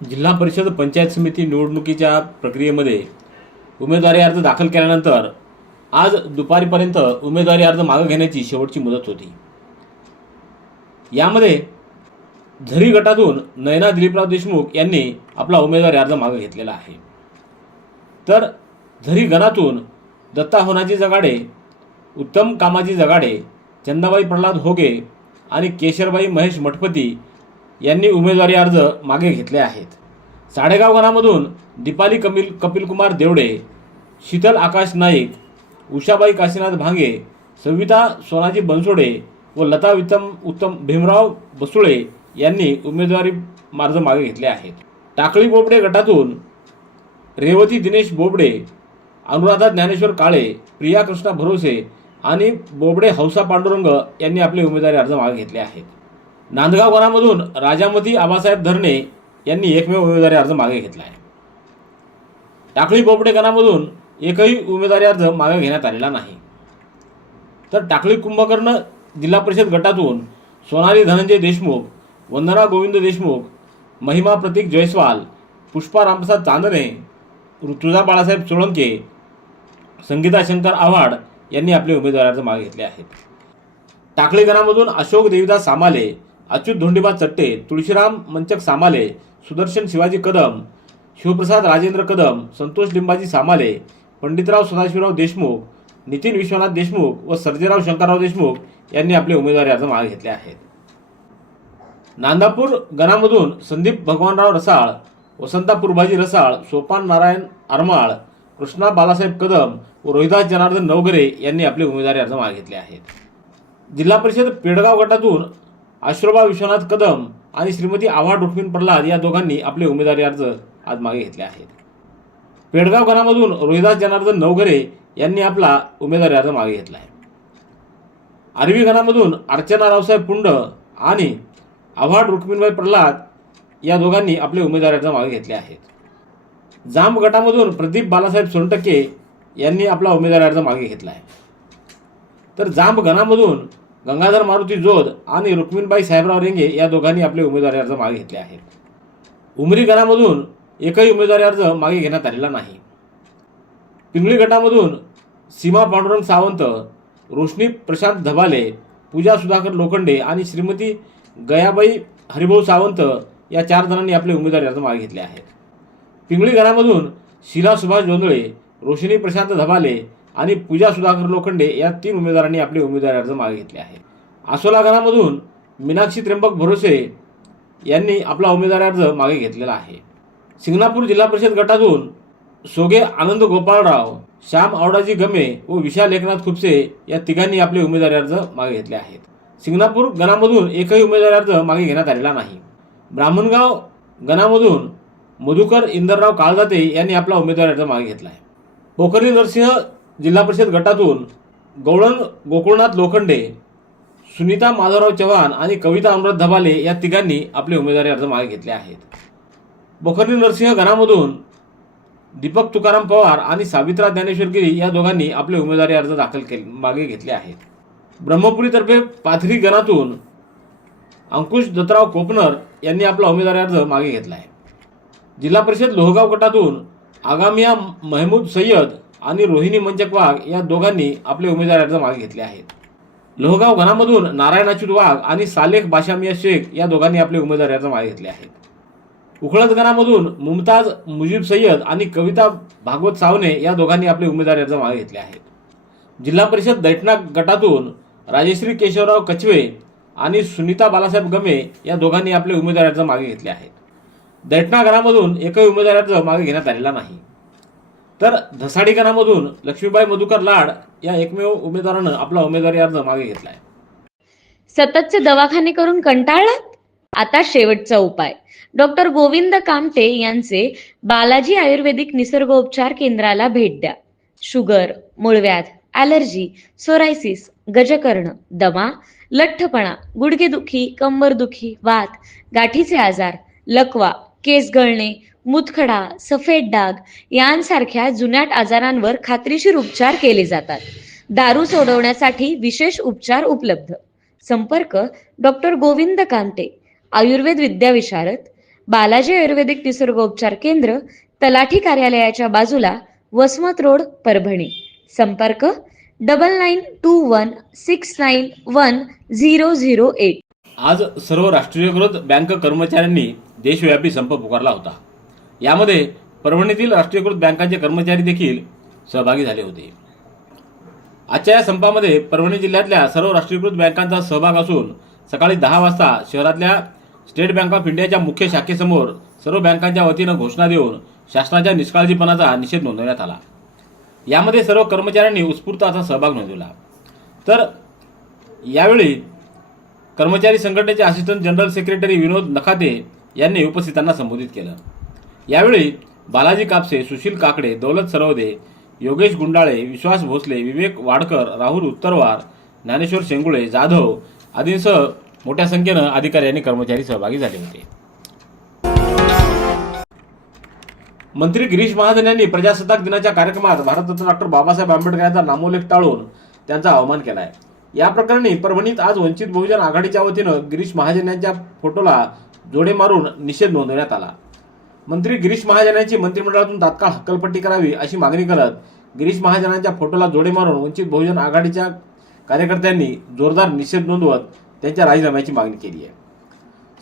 जिल्हा परिषद पंचायत समिती निवडणुकीच्या प्रक्रियेमध्ये उमेदवारी अर्ज दाखल केल्यानंतर आज दुपारीपर्यंत उमेदवारी अर्ज मागं घेण्याची शेवटची मुदत होती. यामध्ये झरी गटातून नयना दिलीपराव देशमुख यांनी आपला उमेदवारी अर्ज मागं घेतलेला आहे. तर झरी गणातून दत्ता होनाजी जगाडे उत्तम कामाजी जगाडे चंदाबाई प्रल्हाद होगे आणि केशरबाई महेश मठपती यांनी उमेदवारी अर्ज मागे घेतले आहेत. साडेगाव गणामधून दीपाली कपिल कपिलकुमार देवडे शीतल आकाश नाईक उषाबाई काशीनाथ भांगे सविता सोनाजी बनसोडे व लता वितम उत्तम भीमराव बसुळे यांनी उमेदवारी अर्ज मागे घेतले आहेत. टाकळी बोबडे गटातून रेवती दिनेश बोबडे अनुराधा ज्ञानेश्वर काळे प्रिया कृष्णा भरोसे आणि बोबडे हौसा पांडुरंग यांनी आपले उमेदवारी अर्ज मागे घेतले आहेत. नांदगाव गणामधून राजामती आबासाहेब धरणे यांनी एकमेव उमेदवारी अर्ज मागे घेतला आहे. टाकळी बोबडे गणामधून एकही उमेदवारी अर्ज मागे घेण्यात आलेला नाही. तर टाकळी कुंभकर्ण जिल्हा परिषद गटातून सोनाली धनंजय देशमुख वंदना गोविंद देशमुख महिमा प्रतीक जयस्वाल पुष्पा रामप्रसाद चांदणे ऋतुजा बाळासाहेब सोळंके संगीता शंकर आव्हाड यांनी आपले उमेदवारी अर्ज मागे घेतले आहेत. टाकळी गणामधून अशोक देवीदास सामाले अच्युत धोंडीबा चट्टे तुळशीराम मंचक सामाले सुदर्शन शिवाजी कदम शिवप्रसाद राजेंद्र कदम संतोष लिंबाजी सामाले पंडितराव सदाशिवराव देशमुख नितीन विश्वनाथ देशमुख व सर्जेराव शंकरराव देशमुख यांनी आपले उमेदवारी अर्ज मागे घेतले आहेत. नांदापूर गणामधून संदीप भगवानराव रसाळ वसंतापूरभाजी रसाळ सोपान नारायण आरमाळ कृष्णा बालासाहेब कदम व रोहिदास जनार्दन नवगरे यांनी आपले उमेदवारी अर्ज मागे घेतले आहेत. जिल्हा परिषद पेडगाव गटातून आश्रोबा विश्वनाथ कदम आणि श्रीमती आव्हाड रुक्मिण प्रल्हाद या दोघांनी आपले उमेदवारी अर्ज आज मागे घेतले आहेत. पेडगाव गणामधून रोहिदास जनार्दन नवघरे यांनी आपला उमेदवारी अर्ज मागे घेतला आहे. आरवी गणामधून अर्चना रावसाहेब पुंड आणि आव्हाड रुक्मिणबाई प्रल्हाद या दोघांनी आपले उमेदवारी अर्ज मागे घेतले आहेत. जांब गटामधून प्रदीप बालासाहेब सोनटक्के यांनी आपला उमेदवारी अर्ज मागे घेतला आहे. तर जांब गणामधून गंगाधर मारुती जोध आणि रुक्मिणबाई साहेबराव रेंगे या दोघांनी आपले उमेदवारी अर्ज मागे घेतले आहेत. उमरी गणामधून एकही उमेदवारी अर्ज मागे घेण्यात आलेला नाही. पिंगळी गटामधून सीमा पांडुरंग सावंत रोशनी प्रशांत धबाले पूजा सुधाकर लोखंडे आणि श्रीमती गयाबाई हरिभाऊ सावंत या चार जणांनी आपले उमेदवारी अर्ज मागे घेतले आहेत. पिंगळी गणामधून शिला सुभाष जोंधळे रोशनी प्रशांत धबाले आणि पूजा सुधाकर लोखंडे या तीन उमेदवारांनी आपले उमेदवारी अर्ज मागे घेतले आहे. आसोला गणामधून मीनाक्षी त्र्यंबक भरोसे यांनी आपला उमेदवारी अर्ज मागे घेतलेला आहे. सिंगणापूर जिल्हा परिषद गटातून सोगे आनंद गोपाळराव श्याम आवडाजी गमे व विशाल एकनाथ खुपसे या तिघांनी आपले उमेदवारी अर्ज मागे घेतले आहेत. सिंगणापूर गणामधून एकही उमेदवारी अर्ज मागे घेण्यात आलेला नाही. ब्राह्मणगाव गणामधून मधुकर इंदरराव काळजाते यांनी आपला उमेदवारी अर्ज मागे घेतला आहे. पोखरी नरसिंह जिल्हा परिषद गटातून गवळण गोकुळनाथ लोखंडे सुनीता माधवराव चव्हाण आणि कविता अमृत धबाले या तिघांनी आपले उमेदवारी अर्ज मागे घेतले आहेत. बोखर्णी नरसिंह घरामधून दीपक तुकाराम पवार आणि सावित्रा ज्ञानेश्वर गिरी या दोघांनी आपले उमेदवारी अर्ज दाखल केले मागे घेतले आहेत. ब्रह्मपुरीतर्फे पाथरी गणातून अंकुश दत्तराव कोपनर यांनी आपला उमेदवारी अर्ज मागे घेतला आहे. जिल्हा परिषद लोहगाव गटातून आगामिया महमूद सय्यद आणि रोहिणी मंचक वाघ या दोघांनी आपले उमेदवारी अर्ज मागे घेतले आहेत. लोहगाव घनामधून नारायण अच्युत वाघ आणि सालेख बाशामिया शेख या दोघांनी आपले उमेदवारी अर्ज मागे घेतले आहेत. उखळत गणामधून मुमताज मुजीब सय्यद आणि कविता भागवत सावने या दोघांनी आपले उमेदवारी अर्ज मागे घेतले आहेत. जिल्हा परिषद दैठणा गटातून राजश्री केशवराव कचवे आणि सुनीता बालासाहेब गमे या दोघांनी आपले उमेदवारी अर्ज मागे घेतले आहेत. दैठणा घरामधून एकही उमेदवारी अर्ज मागे घेण्यात आलेला नाही. तर धसाडी लक्ष्मीबाई मधुकर लाड या एकमेव उमेदवारानं आपला उमेदवारी अर्ज मागे घेतलाय. सततचे दवाखाने करून कंटाळलात? आता शेवटचा उपाय. डॉक्टर गोविंद कामटे यांचे बालाजी आयुर्वेदिक निसर्गोपचार केंद्राला भेट द्या. शुगर मूळव्याध ॲलर्जी सोरायसिस गजकर्ण दमा लठ्ठपणा गुडघेदुखी कंबरदुखी वात गाठीचे आजार लकवा केस गळणे मुतखडा सफेद डाग यांसारख्या जुनाट आजारांवर खात्रीशीर उपचार केले जातात. दारू सोडवण्यासाठी विशेष उपचार उपलब्ध. संपर्क डॉक्टर गोविंद कांते आयुर्वेद विद्याविशारद बालाजी आयुर्वेदिक निसर्गोपचार केंद्र तलाठी कार्यालयाच्या बाजूला वसमत रोड परभणी. संपर्क double nine two one six nine one zero zero eight. आज सर्व राष्ट्रीयकृत बँक कर्मचाऱ्यांनी देशव्यापी संप पुकारला होता. यामध्ये परभणीतील राष्ट्रीयकृत बँकांचे कर्मचारी देखील सहभागी झाले होते. आजच्या या संपामध्ये परभणी जिल्ह्यातल्या सर्व राष्ट्रीयकृत बँकांचा सहभाग असून सकाळी दहा वाजता शहरातल्या स्टेट बँक ऑफ इंडियाच्या मुख्य शाखेसमोर सर्व बँकांच्या वतीनं घोषणा देऊन शासनाच्या निष्काळजीपणाचा निषेध नोंदवण्यात आला. यामध्ये सर्व कर्मचाऱ्यांनी उत्स्फूर्त असा सहभाग नोंदवला. तर यावेळी कर्मचारी संघटनेचे assistant general secretary Vinod Nakhate यांनी उपस्थितांना संबोधित केलं. यावेळी बालाजी कापसे सुशील काकडे दौलत सरवदे योगेश गुंडाळे विश्वास भोसले विवेक वाडकर राहुल उत्तरवार ज्ञानेश्वर शेंगुळे जाधव आदींसह मोठ्या संख्येनं अधिकारी आणि कर्मचारी सहभागी झाले होते. मंत्री गिरीश महाजन यांनी प्रजासत्ताक दिनाच्या कार्यक्रमात भारतरत्न डॉक्टर बाबासाहेब आंबेडकर यांचा नामोल्लेख टाळून त्यांचा अवमान आहे या प्रकरणी परभणीत आज वंचित बहुजन आघाडीच्या वतीनं गिरीश महाजन यांच्या फोटोला जोडे मारून निषेध नोंदवण्यात आला. मंत्री गिरीश महाजन यांची मंत्रिमंडळातून तात्काळ हक्कलपट्टी करावी अशी मागणी करत गिरीश महाजनांच्या फोटोला जोडे मारून वंचित बहुजन आघाडीच्या कार्यकर्त्यांनी जोरदार निषेध नोंदवत त्यांच्या राजीनाम्याची मागणी केली आहे.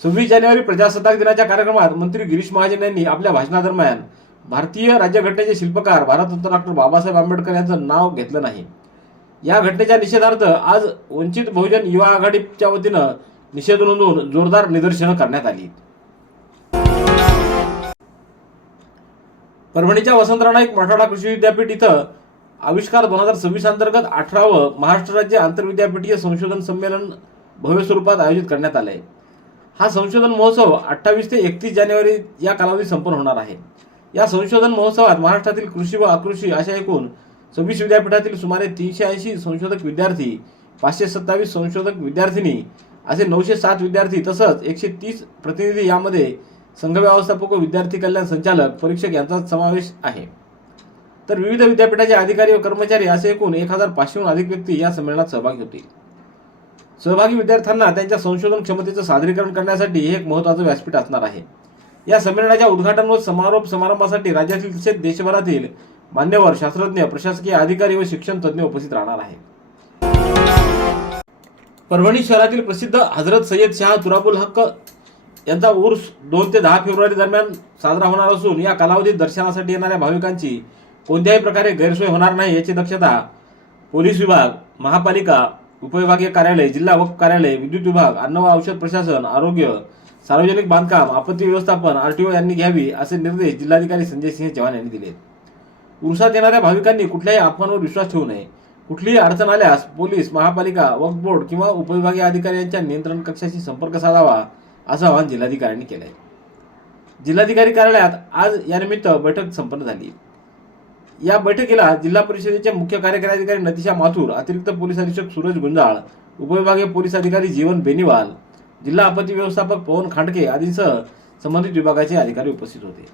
सव्वीस जानेवारी प्रजासत्ताक दिनाच्या कार्यक्रमात मंत्री गिरीश महाजन यांनी आपल्या भाषणादरम्यान भारतीय राज्यघटनेचे शिल्पकार भारतरत्न डॉक्टर बाबासाहेब आंबेडकर यांचं नाव घेतलं नाही. या घटनेच्या निषेधार्थ आज वंचित बहुजन युवा आघाडीच्या वतीनं निषेध नोंदवून जोरदार निदर्शनं करण्यात आली. परभणीच्या वसंतराव नाईक मराठवाडा कृषी विद्यापीठ इथं आविष्कार दोन हजार सव्वीस अंतर्गत अठरावं महाराष्ट्र राज्य आंतरविद्यापीठीय संशोधन संमेलन भव्य स्वरूपात आयोजित करण्यात आलं आहे हा संशोधन महोत्सव अठ्ठावीस ते एकतीस जानेवारी या कालावधीत संपन्न होणार आहे. या संशोधन महोत्सवात महाराष्ट्रातील कृषी व अकृषी अशा एकूण सव्वीस विद्यापीठातील सुमारे तीनशे ऐंशी संशोधक विद्यार्थी पाचशे सत्तावीस संशोधक विद्यार्थिनी असे नऊशे सात विद्यार्थी तसंच एकशे तीस प्रतिनिधी यामध्ये संघ व्यवस्थापक व विद्यार्थी कल्याण संचालक परीक्षक यांचा समावेश आहे. तर विविध विद्यापीठाचे अधिकारी व कर्मचारी असे एकूण एक हजार पाचशेहून अधिक व्यक्ती या संमेलनात सहभागी होतील. सहभागी विद्यार्थ्यांना त्यांच्या संशोधन क्षमतेचं सादरीकरण करण्यासाठी हे एक महत्त्वाचं व्यासपीठ असणार आहे. या संमेलनाच्या उद्घाटन व समारोप समारंभासाठी राज्यातील तसेच देशभरातील मान्यवर शास्त्रज्ञ प्रशासकीय अधिकारी व शिक्षण तज्ज्ञ उपस्थित राहणार आहेत. परभणी शहरातील प्रसिद्ध हजरत सय्यद शाह तुराबुल हक्क यांचा उर्स दोन ते दहा फेब्रुवारी दरम्यान साजरा होणार असून या कालावधीत दर्शनासाठी येणाऱ्या भाविकांची कोणत्याही प्रकारे गैरसोय होणार नाही याची दक्षता पोलीस विभाग महापालिका उपविभागीय कार्यालय जिल्हा वक्फ कार्यालय विद्युत विभाग अन्न व औषध प्रशासन आरोग्य सार्वजनिक बांधकाम आपत्ती व्यवस्थापन आरटीओ यांनी घ्यावी असे निर्देश जिल्हाधिकारी संजय सिंह चव्हाण यांनी दिले. उर्सात येणाऱ्या भाविकांनी कुठल्याही अफवांवर विश्वास ठेवू नये. कुठलीही अडचण आल्यास पोलीस महापालिका वक्फ बोर्ड किंवा उपविभागीय अधिकारी यांच्या नियंत्रण कक्षाशी संपर्क साधावा. असं आवाहन जिल्हाधिकाऱ्यांनी केलं आहे जिल्हाधिकारी कार्यालयात आज यानिमित्त बैठक संपन्न झाली. या बैठकीला जिल्हा परिषदेचे मुख्य कार्यकारी अधिकारी नतिशा माथुर अतिरिक्त पोलीस अधीक्षक सूरज गुंजाळ उपविभागीय पोलीस अधिकारी जीवन बेनीवाल जिल्हा आपत्ती व्यवस्थापक पवन खांडके आदींसह संबंधित विभागाचे अधिकारी उपस्थित होते.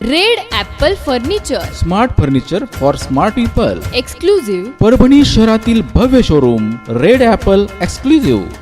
Red apple furniture. Smart furniture for smart people. Exclusive Parbhani शहरातील भव्य शोरूम रेड ॲपल एक्सक्लुझिव्ह.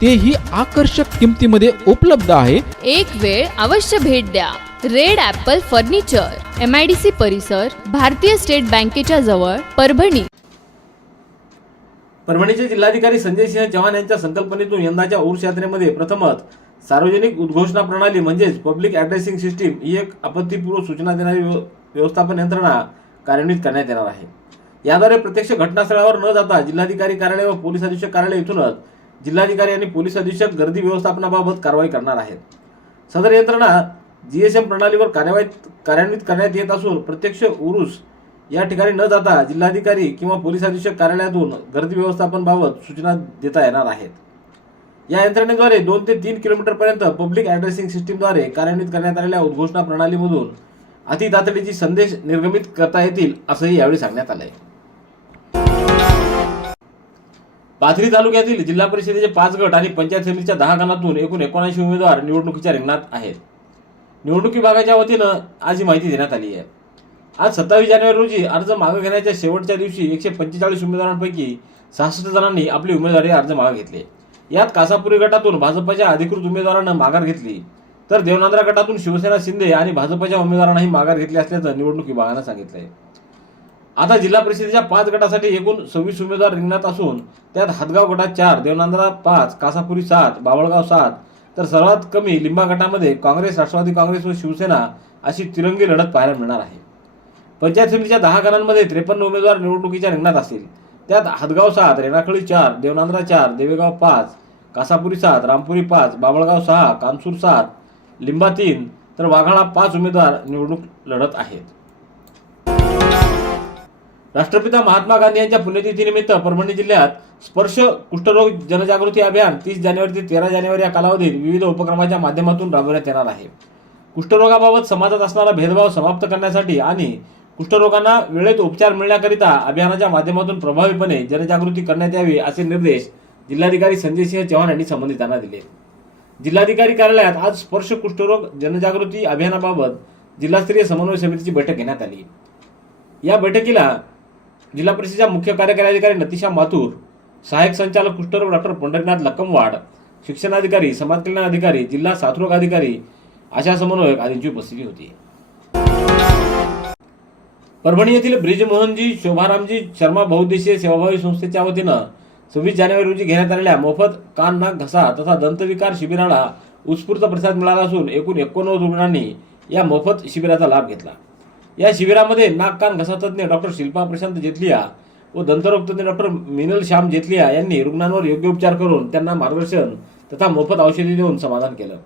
तेही आकर्षक किमतीमध्ये उपलब्ध आहे. एक वेळ अवश्य भेट द्या. Red Apple furniture M I D C परिसर भारतीय स्टेट बँकेच्या जवळ परभणी. परभणीचे जिल्हाधिकारी संजय सिंह चव्हाण यांच्या संकल्पनेतून यंदाच्या ऊर्स यात्रेमध्ये प्रथमच सार्वजनिक उद्घोषणा प्रणाली म्हणजेच पब्लिक ऍड्रेसिंग सिस्टीम ही एक आपत्तीपूर्व सूचना देणारी व्यव- व्यवस्थापन यंत्रणा कार्यान्वित करण्यात येणार आहे. याद्वारे प्रत्यक्ष घटनास्थळावर न जाता जिल्हाधिकारी कार्यालय व पोलीस अधीक्षक कार्यालय इथूनच जिल्हाधिकारी आणि पोलीस अधीक्षक गर्दी व्यवस्थापनाबाबत कारवाई करणार आहेत. सदर यंत्रणा जीएसएम प्रणालीवर कार्यवाही कार्यान्वित करण्यात येत असून प्रत्यक्ष उरुस या ठिकाणी न जाता जिल्हाधिकारी किंवा पोलीस अधीक्षक कार्यालयातून गर्दी व्यवस्थापनबाबत सूचना देता येणार आहेत. या यंत्रणेद्वारे दोन ते तीन किलोमीटरपर्यंत पब्लिक ॲड्रेसिंग सिस्टीमद्वारे कार्यान्वित करण्यात आलेल्या उद्घोषणा प्रणालीमधून अति तातडीची संदेश निर्गमित करता येतील असंही यावेळी सांगण्यात आलं आहे पाथरी तालुक्यातील जिल्हा परिषदेचे पाच गट आणि पंचायत समितीच्या दहा गणातून एकूण एकोणऐंशी उमेदवार निवडणुकीच्या रिंगणात आहेत. निवडणूक विभागाच्या वतीनं आज ही माहिती देण्यात आली आहे. आज सत्तावीस जानेवारी रोजी अर्ज मागे घेण्याच्या शेवटच्या दिवशी एकशे पंचेचाळीस उमेदवारांपैकी सहासष्ट जणांनी आपली उमेदवारी अर्ज मागे घेतले. यात कासापुरी गटातून भाजपच्या अधिकृत उमेदवारानं माघार घेतली. तर देवनांद्रा गटातून शिवसेना शिंदे आणि भाजपच्या उमेदवारांनाही माघार घेतली असल्याचं निवडणूक विभागानं आहे आता जिल्हा परिषदेच्या पाच गटासाठी एकूण सव्वीस उमेदवार रिंगणात असून त्यात हातगाव गटात चार देवनांद्रा पाच कासापुरी सात बावळगाव सात. तर सर्वात कमी लिंबा गटामध्ये काँग्रेस राष्ट्रवादी काँग्रेस व शिवसेना अशी तिरंगी लढत पाहायला मिळणार आहे. पंचायत समितीच्या दहा गणांमध्ये त्रेपन्न उमेदवार निवडणुकीच्या रिंगणात असतील. त्यात हातगाव सात रेणाखळी चार देवनांद्रा चार देवेगाव पाच कासापुरी सात रामपुरी पाच बाबळगाव सहा कानसूर सात लिंबा तीन तर वाघाळा पाच उमेदवार निवडणूक लढत आहेत. राष्ट्रपिता महात्मा गांधी यांच्या पुण्यतिथीनिमित्त परभणी जिल्ह्यात स्पर्श कुष्ठरोग जनजागृती अभियान तीस जानेवारी ते तेरा जानेवारी या कालावधीत विविध उपक्रमाच्या माध्यमातून राबवण्यात येणार आहे. कुष्ठरोगाबाबत समाजात असणारा भेदभाव समाप्त करण्यासाठी आणि कुष्ठरोगांना वेळेत उपचार मिळण्याकरिता अभियानाच्या माध्यमातून प्रभावीपणे जनजागृती करण्यात यावी असे निर्देश जिल्हाधिकारी संजय सिंह चव्हाण यांनी संबंधितांना दिले. जिल्हाधिकारी कार्यालयात आज स्पर्श कुष्ठरोग जनजागृती अभियानाबाबत जिल्हास्तरीय समन्वय समितीची बैठक घेण्यात आली. या बैठकीला जिल्हा परिषदेच्या मुख्य कार्यकारी अधिकारी नतिशा माथूर सहाय्यक संचालक कुष्ठरोग डॉक्टर पंढरीनाथ लक्कमवाड शिक्षणाधिकारी समाज कल्याण अधिकारी जिल्हा साथरोग अधिकारी अशा समन्वयक आदींची उपस्थिती होती. परभणी येथील ब्रिजमोहनजी शोभारामजी शर्मा बहुद्देशीय सेवाभावी संस्थेच्या वतीनं सव्वीस जानेवारी रोजी घेण्यात आलेल्या मोफत कान नाक घसा तथा दंतविकार शिबिराला उत्स्फूर्त प्रतिसाद मिळाला असून एकूण एकोणनव्वद रुग्णांनी या मोफत शिबिराचा लाभ घेतला. या शिबिरामध्ये नाक कान घसातज्ञ डॉक्टर शिल्पा प्रशांत जेतलिया व दंतरोगतज्ञ डॉक्टर मिनल श्याम जेतलिया यांनी रुग्णांवर योग्य उपचार करून त्यांना मार्गदर्शन तथा मोफत औषधी देऊन समाधान केलं.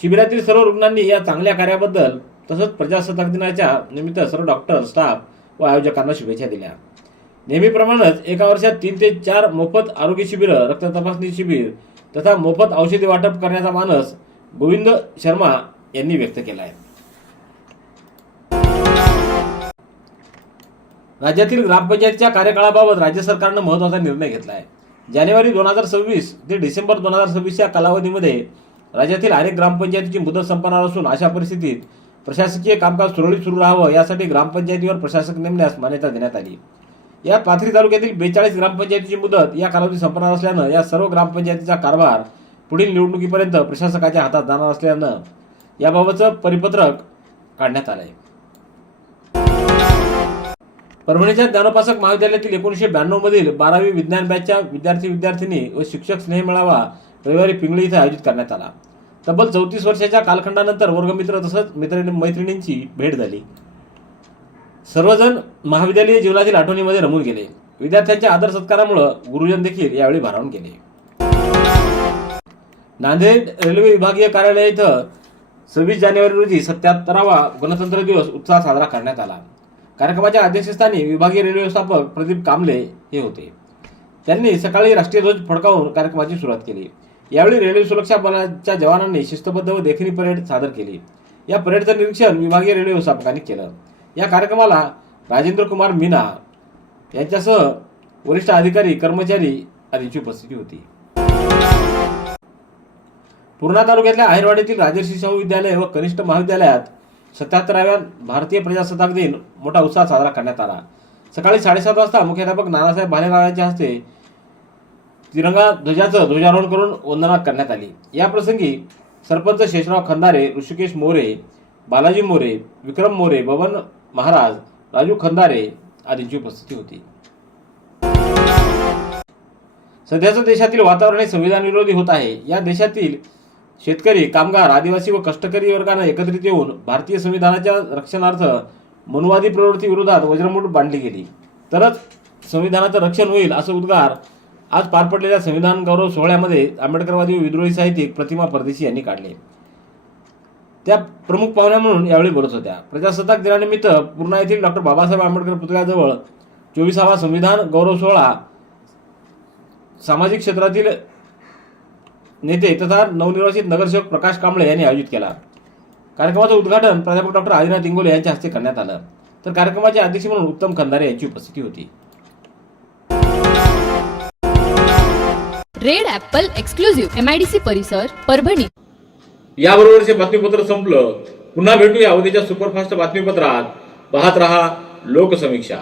शिबिरातील सर्व रुग्णांनी या चांगल्या कार्याबद्दल तसंच प्रजासत्ताक दिनाच्या निमित्त सर्व डॉक्टर स्टाफ व आयोजकांना शुभेच्छा दिल्या. नेहमीप्रमाणेच एका वर्षात तीन ते चार मोफत आरोग्य शिबिरं रक्त तपासणी शिबिर तथा मोफत औषधी वाटप करण्याचा मानस गोविंद शर्मा यांनी व्यक्त केला आहे. राज्यातील ग्रामपंचायतीच्या कार्यकाळाबाबत राज्य सरकारनं महत्त्वाचा निर्णय घेतला आहे जानेवारी दोन हजार सव्वीस ते डिसेंबर दोन हजार सव्वीस या कालावधीमध्ये राज्यातील अनेक ग्रामपंचायतीची मुदत संपणार असून अशा परिस्थितीत प्रशासकीय कामकाज सुरळीत सुरू राहावं यासाठी ग्रामपंचायतीवर प्रशासक नेमण्यास मान्यता देण्यात आली. या पाथरी तालुक्यातील बेचाळीस ग्रामपंचायतीची मुदत या कालावधीत संपणार असल्यानं या सर्व ग्रामपंचायतीचा कारभार पुढील निवडणुकीपर्यंत प्रशासकाच्या हातात जाणार असल्यानं याबाबतचं परिपत्रक काढण्यात आलं आहे परभणीच्या ज्ञानोपासक महाविद्यालयातील एकोणीशे ब्याण्णव मधील बारावी विज्ञान बॅचच्या विद्यार्थी विद्यार्थिनी व शिक्षक स्नेह मेळावा रविवारी पिंगळी इथं आयोजित करण्यात आला. तब्बल चौतीस वर्षाच्या कालखंडानंतर वर्गमित्र तसंच मित्र मैत्रिणींची भेट झाली. सर्वजण महाविद्यालयीन जीवनातील आठवणीमध्ये रमून गेले. विद्यार्थ्यांच्या आदर सत्कारामुळे गुरुजन देखील यावेळी भारावून गेले. नांदेड रेल्वे विभागीय कार्यालय इथं सव्वीस जानेवारी रोजी सत्याहत्तरावा गणतंत्र दिवस उत्साह साजरा करण्यात आला. कार्यक्रमाच्या अध्यक्षस्थानी विभागीय रेल्वे व्यवस्थापक प्रदीप कांबले हे होते. त्यांनी सकाळी राष्ट्रीय ध्वज फडकावून कार्यक्रमाची सुरुवात केली. यावेळी रेल्वे सुरक्षा बलाच्या जवानांनी शिस्तबद्ध व देखणी परेड सादर केली. या परेडचं निरीक्षण विभागीय रेल्वे व्यवस्थापकांनी केलं. या कार्यक्रमाला राजेंद्र कुमार मीना यांच्यासह वरिष्ठ अधिकारी कर्मचारी आदींची उपस्थिती होती. पूर्णा तालुक्यातल्या आहेरवाडीतील राजर्षी शाहू विद्यालय व कनिष्ठ महाविद्यालयात सत्याहत्तराव्या भारतीय प्रजासत्ताक दिन मोठा उत्साह साजरा करण्यात आला. सकाळी साडेसात वाजता मुख्याध्यापक नानासाहेब भालेराव यांच्या हस्ते तिरंगा ध्वजाचं ध्वजारोहण करून वंदना करण्यात आली. या प्रसंगी सरपंच शेषराव खंदारे ऋषिकेश मोरे बालाजी मोरे विक्रम मोरे बबन महाराज राजू खंदारे आदींची उपस्थिती होती. सध्याचं देशातील वातावरण हे संविधान विरोधी होत आहे. या देशातील शेतकरी कामगार आदिवासी व कष्टकरी वर्गाने एकत्रित येऊन भारतीय संविधानाच्या रक्षणार्थ मनुवादी प्रवृत्ती विरोधात वज्रमूठ बांधली गेली. तरच संविधानाचं रक्षण होईल असं उद्गार आज पार पडलेल्या संविधान गौरव सोहळ्यामध्ये आंबेडकरवादी व विद्रोही साहित्यिक प्रतिमा परदेशी यांनी काढले. त्या प्रमुख पाहुण्या म्हणून यावेळी बोलत होत्या. प्रजासत्ताक दिनानिमित्त पूर्णा येथील डॉक्टर बाबासाहेब आंबेडकर पुतळ्याजवळ चोवीसावा संविधान गौरव सोहळा सामाजिक क्षेत्रातील नेते तथा नवनिर्वाचित नगरसेवक प्रकाश कांबळे यांनी आयोजित केला. कार्यक्रमाचं उद्घाटन प्राध्यापक डॉक्टर आदिनाथ इंगोले यांच्या हस्ते करण्यात आलं. तर कार्यक्रमाचे अध्यक्ष म्हणून उत्तम खंदारे यांची उपस्थिती होती. Red Apple exclusive M I D C परिसर परभणी. याबरोबरचे बातमीपत्र संपलं. पुन्हा भेटूया उद्याच्या सुपरफास्ट बातमीपत्रात. पाहत रहा लोकसमीक्षा.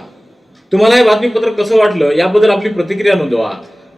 तुम्हाला हे बातमीपत्र कसं वाटलं याबद्दल आपली प्रतिक्रिया नोंदवा.